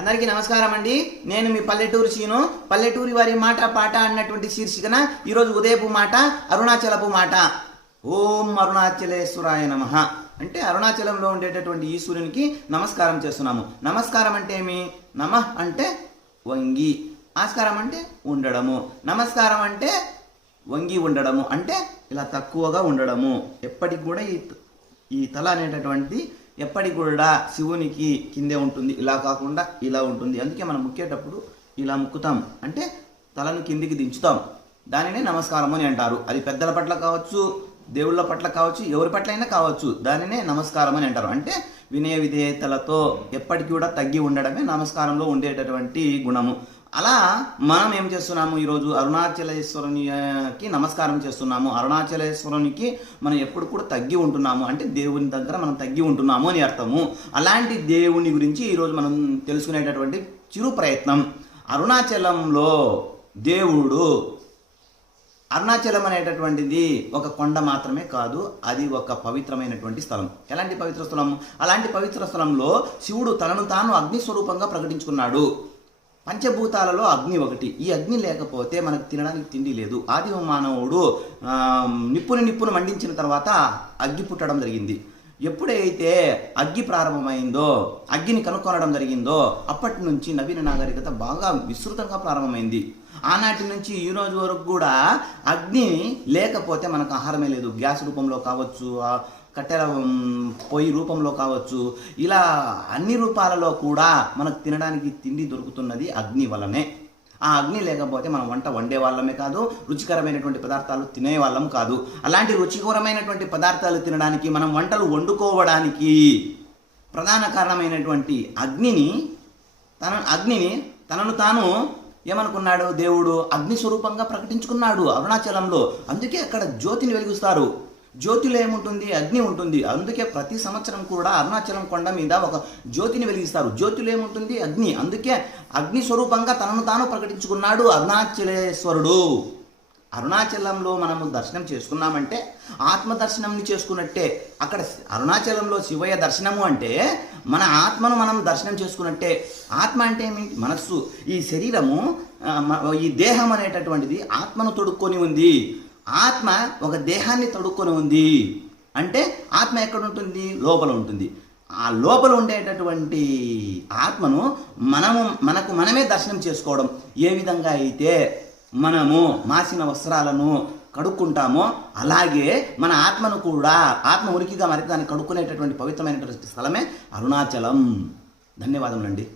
అందరికీ నమస్కారం అండి. నేను మీ పల్లెటూరు సీను. పల్లెటూరి వారి మాట పాట అన్నటువంటి శీర్షికన ఈరోజు ఉదయపు మాట అరుణాచలపు మాట. ఓం అరుణాచలేశ్వరాయ నమః అంటే అరుణాచలంలో ఉండేటటువంటి ఈశ్వరునికి నమస్కారం చేస్తున్నాము. నమస్కారం అంటే ఏమి? నమః అంటే వంగి, ఆస్కారం అంటే ఉండడము, నమస్కారం అంటే వంగి ఉండడము, అంటే ఇలా తక్కువగా ఉండడము. ఎప్పటికి కూడా ఈ తల అనేటటువంటి ఎప్పటికి కూడా శివునికి కిందే ఉంటుంది, ఇలా కాకుండా ఇలా ఉంటుంది. అందుకే మనం ముక్కేటప్పుడు ఇలా ముక్కుతాం, అంటే తలను కిందికి దించుతాం. దానినే నమస్కారం అని అంటారు. అది పెద్దల పట్ల కావచ్చు, దేవుళ్ళ పట్ల కావచ్చు, ఎవరి పట్ల అయినా కావచ్చు, దానినే నమస్కారం అని అంటారు. అంటే వినయ విధేయతలతో ఎప్పటికి కూడా తగ్గి ఉండడమే నమస్కారంలో ఉండేటటువంటి గుణము. అలా మనం ఏం చేస్తున్నాము? ఈరోజు అరుణాచలేశ్వరునికి నమస్కారం చేస్తున్నాము. అరుణాచలేశ్వరునికి మనం ఎప్పుడు కూడా తగ్గి ఉంటున్నాము, అంటే దేవుని దగ్గర మనం తగ్గి ఉంటున్నాము అని అర్థము. అలాంటి దేవుని గురించి ఈరోజు మనం తెలుసుకునేటటువంటి చిరు ప్రయత్నం. అరుణాచలంలో దేవుడు, అరుణాచలం అనేటటువంటిది ఒక కొండ మాత్రమే కాదు, అది ఒక పవిత్రమైనటువంటి స్థలం. ఎలాంటి పవిత్ర స్థలం? అలాంటి పవిత్ర స్థలంలో శివుడు తనను తాను అగ్ని స్వరూపంగా ప్రకటించుకున్నాడు. పంచభూతాలలో అగ్ని ఒకటి. ఈ అగ్ని లేకపోతే మనకు తినడానికి తిండి లేదు. ఆదిమ మానవుడు నిప్పును మండించిన తర్వాత అగ్గి పుట్టడం జరిగింది. ఎప్పుడైతే అగ్గి ప్రారంభమైందో, అగ్గిని కనుక్కొనడం జరిగిందో, అప్పటి నుంచి నవీన నాగరికత బాగా విస్తృతంగా ప్రారంభమైంది. ఆనాటి నుంచి ఈ రోజు వరకు కూడా అగ్ని లేకపోతే మనకు ఆహారమే లేదు. గ్యాస్ రూపంలో కావచ్చు, కట్టెల పొయ్యి రూపంలో కావచ్చు, ఇలా అన్ని రూపాలలో కూడా మనకు తినడానికి తిండి దొరుకుతున్నది అగ్ని వల్లనే. ఆ అగ్ని లేకపోతే మనం వంట వండే వాళ్ళమే కాదు, రుచికరమైనటువంటి పదార్థాలు తినే వాళ్ళం కాదు. అలాంటి రుచికరమైనటువంటి పదార్థాలు తినడానికి, మనం వంటలు వండుకోవడానికి ప్రధాన కారణమైనటువంటి అగ్నిని తనను తాను ఏమనుకున్నాడు? దేవుడు అగ్ని స్వరూపంగా ప్రకటించుకున్నాడు అరుణాచలంలో. అందుకే అక్కడ జ్యోతిని వెలిగిస్తారు. జ్యోతిలో ఏముంటుంది? అగ్ని ఉంటుంది. అందుకే ప్రతి సంవత్సరం కూడా అరుణాచలం కొండ మీద ఒక జ్యోతిని వెలిగిస్తారు. జ్యోతిలో ఏముంటుంది? అగ్ని. అందుకే అగ్ని స్వరూపంగా తనను తాను ప్రకటించుకున్నాడు అరుణాచలేశ్వరుడు. అరుణాచలంలో మనము దర్శనం చేసుకున్నామంటే ఆత్మదర్శనంని చేసుకున్నట్టే. అక్కడ అరుణాచలంలో శివయ్య దర్శనము అంటే మన ఆత్మను మనం దర్శనం చేసుకున్నట్టే. ఆత్మ అంటే ఏమి? మనస్సు. ఈ శరీరము, ఈ దేహం అనేటటువంటిది ఆత్మను తొడుక్కొని ఉంది. ఆత్మ ఒక దేహాన్ని తొడుక్కొని ఉంది. అంటే ఆత్మ ఎక్కడ ఉంటుంది? లోపల ఉంటుంది. ఆ లోపల ఉండేటటువంటి ఆత్మను మనకు మనమే దర్శనం చేసుకోవడం. ఏ విధంగా అయితే మనము మాసిన వస్త్రాలను కడుక్కుంటామో అలాగే మన ఆత్మను కూడా, ఆత్మ ఉనికిగా మరి దాన్ని కడుక్కునేటటువంటి పవిత్రమైనటువంటి స్థలమే అరుణాచలం. ధన్యవాదములండి.